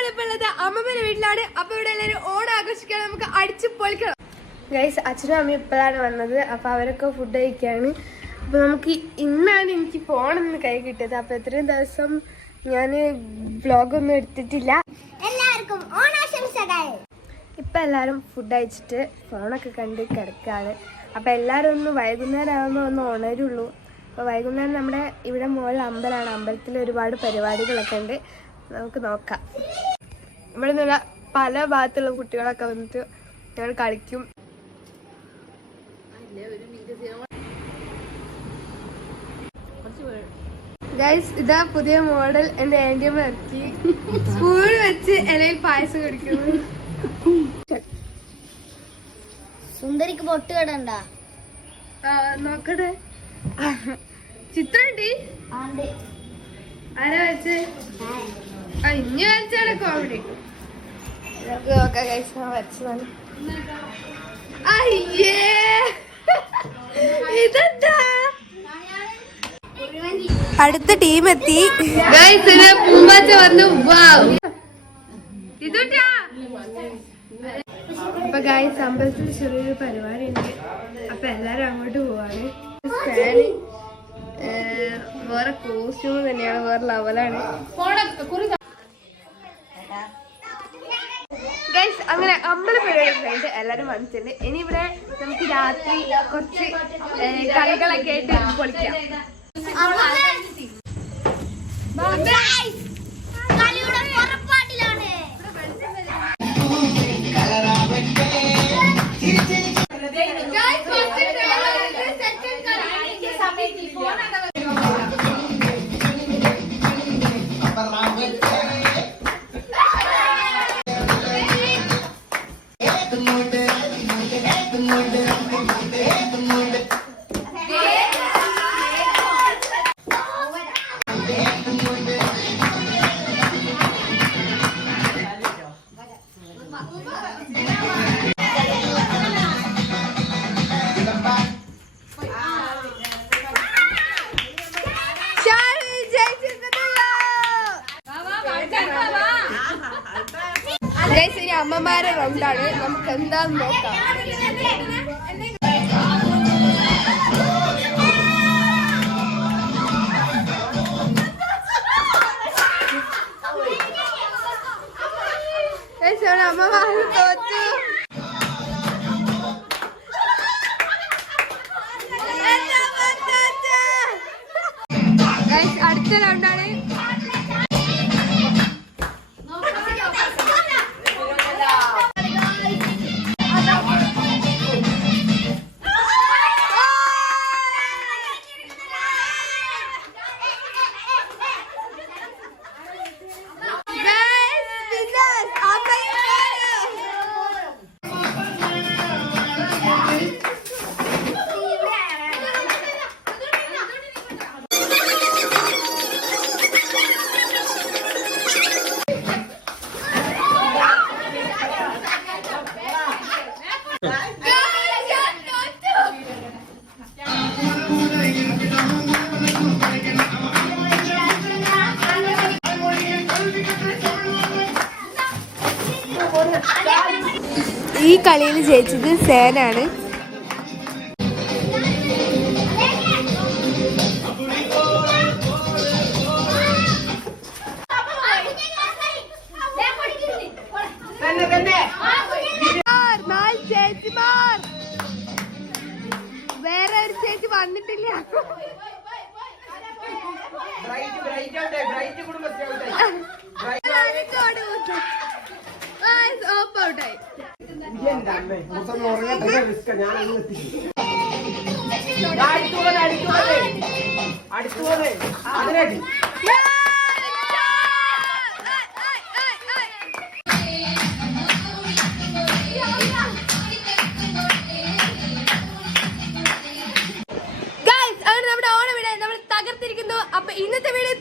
നമ്മളിപ്പോ ഉള്ളത് അമ്മമ്മയുടെ വീട്ടിലാണ്. അപ്പൊ ഇവിടെ എല്ലാവരും ഓണം ആഘോഷിക്കാൻ നമുക്ക് അടിച്ചു പൊളിക്കണം. ഗൈസ്, അച്ഛനും അമ്മയും ഇപ്പോഴാണ് വന്നത്. അപ്പൊ അവരൊക്കെ ഫുഡ് കഴിക്കുകയാണ്. അപ്പൊ നമുക്ക് ഇന്നാണ് എനിക്ക് ഫോണൊന്ന് കൈ കിട്ടിയത്. അപ്പൊ ഇത്രയും ദിവസം ഞാൻ വ്ലോഗൊന്നും എടുത്തിട്ടില്ല. എല്ലാവർക്കും ഓണാശംസകൾ. ഇപ്പൊ എല്ലാരും ഫുഡ് കഴിച്ചിട്ട് ഫോണൊക്കെ കണ്ട് കിടക്കാണ്. അപ്പൊ എല്ലാരും ഒന്ന് വൈകുന്നേരം ആകുമ്പോൾ ഒന്ന് ഉണരുള്ളൂ. അപ്പൊ വൈകുന്നേരം നമ്മുടെ ഇവിടെ മുകളിൽ അമ്പലമാണ്. അമ്പലത്തിൽ ഒരുപാട് പരിപാടികളൊക്കെ ഉണ്ട്. നമുക്ക് നോക്കാം. ഇവിടെ നിന്നുള്ള പല ഭാഗത്തുള്ള കുട്ടികളൊക്കെ വന്നിട്ട് ഞങ്ങൾ കളിക്കും. ഗൈസ്, ഇതാ പുതിയ മോഡൽ. എന്റെ ആന്റിയമ്മ ഇറക്കി സ്പൂൺ വെച്ച് ഇലയിൽ പായസം കുടിക്കുന്നു. സുന്ദരിക്ക് പൊട്ട് കടണ്ട. നോക്കട്ടെ, ചിത്രണ്ട് ആരാ വെച്ച് ഇനി വെച്ചാണ് കോമഡി. നമുക്ക് നോക്കാം ഗൈസ്, വെച്ചതാണ്. അയ്യേ, ഇതെന്താ? അടുത്ത ടീം എത്തി. പൂമ്പാച്ച വന്നു. അപ്പൊ ഗൈസ്, അമ്പലത്തിൽ ചെറിയൊരു പരിപാടി ഉണ്ട്. അപ്പൊ എല്ലാരും അങ്ങോട്ട് പോവാണ്. വേറെ കോസ്റ്റ്യൂം തന്നെയാണ്, വേറെ ലെവലാണ് ഗൈസ്. അങ്ങനെ അമ്പല പരിപാടി കഴിഞ്ഞിട്ട് എല്ലാരും വന്നിട്ടുണ്ട്. ഇനി ഇവിടെ നമുക്ക് രാത്രി കുറച്ച് കളികളൊക്കെ ആയിട്ട് പൊളിക്കാം. ഇനി അമ്മമാരെ റൗണ്ടാണ്. നമുക്ക് എന്താന്ന് നോക്കാം. അമ്മമാർ തോറ്റു. അടുത്ത റൗണ്ടാണ്. ഈ കളിയിൽ ജയിച്ചത് സേനാണ്. വേറെ ഒരു ചേച്ചി വന്നിട്ടില്ല. അപ്പൊ ഇന്നത്തെ വീഡിയോ